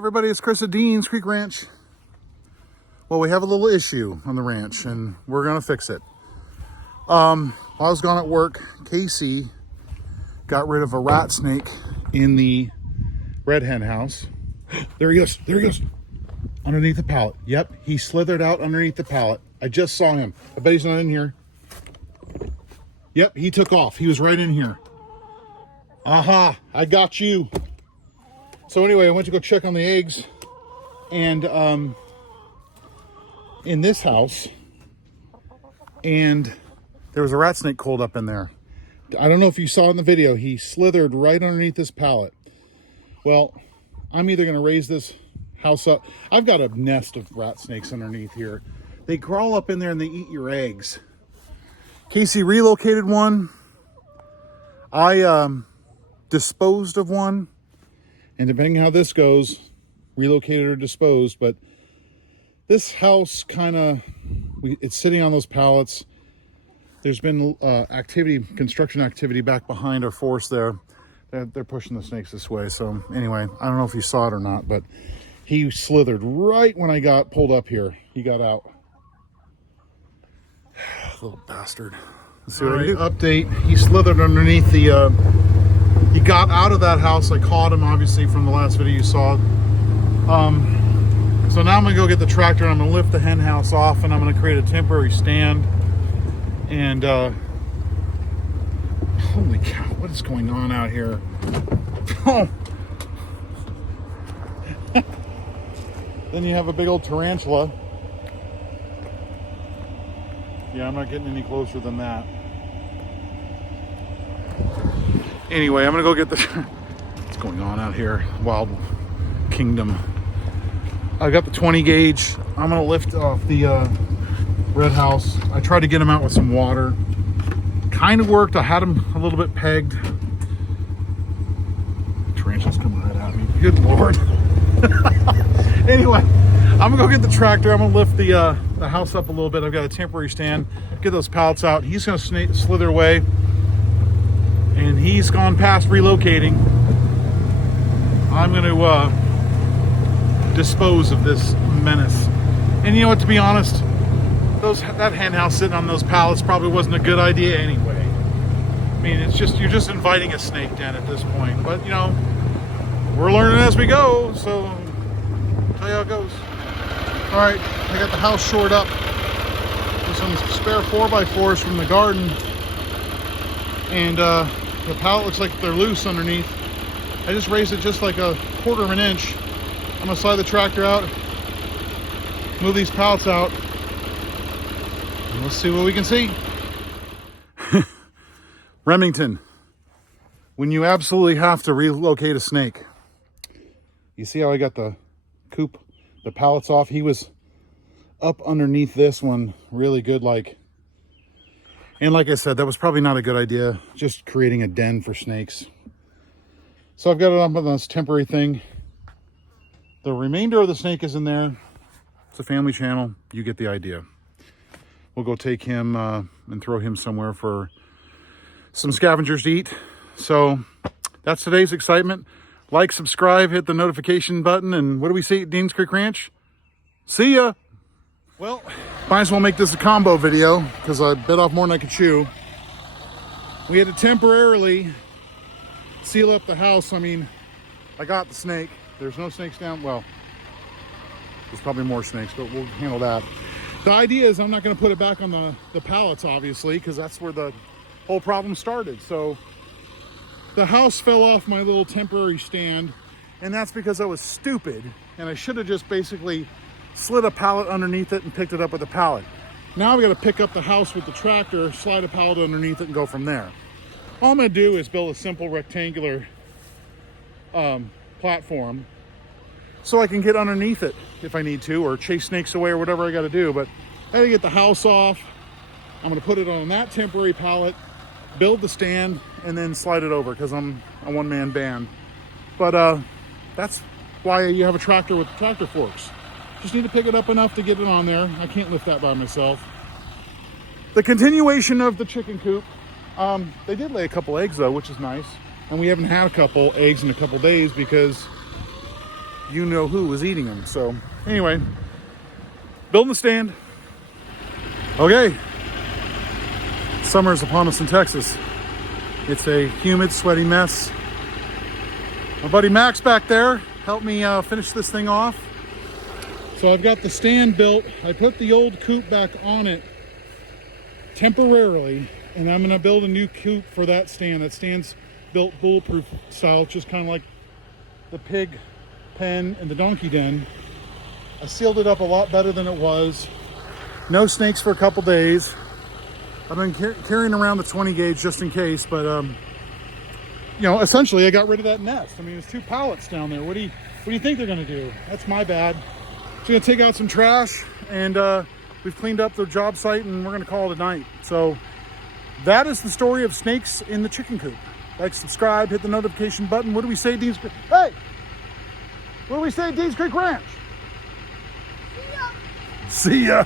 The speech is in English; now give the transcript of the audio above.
everybody, it's Chris at Dean's Creek Ranch. Well, we have a little issue on the ranch and we're gonna fix it. While I was gone at work, Casey got rid of a rat snake in the red hen house. There he goes, underneath the pallet. Yep, he slithered out underneath the pallet. I just saw him. I bet he's not in here. Yep, he took off. He was right in here. Aha, I got you. So anyway, I went to go check on the eggs, and in this house, and there was a rat snake coiled up in there. I don't know if you saw it in the video. He slithered right underneath this pallet. Well, I'm either going to raise this house up. I've got a nest of rat snakes underneath here. They crawl up in there and they eat your eggs. Casey relocated one. I disposed of one. And depending on how this goes, relocated or disposed. But this house kind of, it's sitting on those pallets. There's been construction activity back behind our forest there. They're pushing the snakes this way. So anyway, I don't know if you saw it or not, but he slithered right when I got pulled up here. He got out. Little bastard. Let's see what I can do. Update. He slithered underneath the, he got out of that house. I caught him, obviously, from the last video you saw. So now I'm gonna go get the tractor and I'm gonna lift the hen house off and I'm gonna create a temporary stand. And holy cow, what is going on out here? Oh. Then you have a big old tarantula. Yeah, I'm not getting any closer than that. Anyway, I'm gonna go get the what's going on out here, Wild Kingdom. I got the 20 gauge. I'm gonna lift off the red house. I tried to get him out with some water. Kind of worked. I had him a little bit pegged. Tarantula's coming right at me. Good Lord. Anyway, I'm gonna go get the tractor. I'm gonna lift the house up a little bit. I've got a temporary stand. Get those pallets out. He's gonna slither away. And he's gone past relocating. I'm going to dispose of this menace. And you know what, to be honest, that hen house sitting on those pallets probably wasn't a good idea anyway. I mean, you're just inviting a snake den at this point. But, you know, we're learning as we go, so I'll tell you how it goes. All right, I got the house shored up with some spare 4x4s from the garden. And the pallet looks like they're loose underneath. I just raised it just like a 1/4 of an inch. I'm gonna slide the tractor out, move these pallets out, and let's see what we can see. Remington, when you absolutely have to relocate a snake, you see how I got the coop, the pallets off? He was up underneath this one really good, and like I said, that was probably not a good idea, just creating a den for snakes. So I've got it up on this temporary thing. The remainder of the snake is in there. It's a family channel. You get the idea. We'll go take him and throw him somewhere for some scavengers to eat. So that's today's excitement. Like, subscribe, hit the notification button, and what do we see at Dean's Creek Ranch? See ya! Well, might as well make this a combo video because I bit off more than I could chew. We had to temporarily seal up the house. I mean, I got the snake. There's no snakes down. Well, there's probably more snakes, but we'll handle that. The idea is I'm not going to put it back on the pallets, obviously, because that's where the whole problem started. So the house fell off my little temporary stand, and that's because I was stupid, and I should have just basically slid a pallet underneath it and picked it up with a pallet. Now we got to pick up the house with the tractor, slide a pallet underneath it, and go from there. All I'm going to do is build a simple rectangular platform so I can get underneath it if I need to, or chase snakes away, or whatever I got to do. But I got to get the house off. I'm going to put it on that temporary pallet, build the stand, and then slide it over because I'm a one-man band. But that's why you have a tractor with tractor forks. Just need to pick it up enough to get it on there. I can't lift that by myself. The continuation of the chicken coop. They did lay a couple eggs though, which is nice. And we haven't had a couple eggs in a couple days because you know who was eating them. So anyway, building the stand. Okay, summer's upon us in Texas. It's a humid, sweaty mess. My buddy Max back there helped me finish this thing off. So I've got the stand built. I put the old coop back on it temporarily, and I'm gonna build a new coop for that stand. That stand's built bulletproof style, just kind of like the pig pen and the donkey den. I sealed it up a lot better than it was. No snakes for a couple days. I've been carrying around the 20 gauge just in case, but you know, essentially I got rid of that nest. I mean, there's 2 pallets down there. What do you think they're gonna do? That's my bad. Just gonna take out some trash, and we've cleaned up the job site, and we're gonna call it a night. So that is the story of snakes in the chicken coop. Like, subscribe, hit the notification button. What do we say, Dean's Creek? Hey! What do we say, Dean's Creek Ranch? See ya! See ya!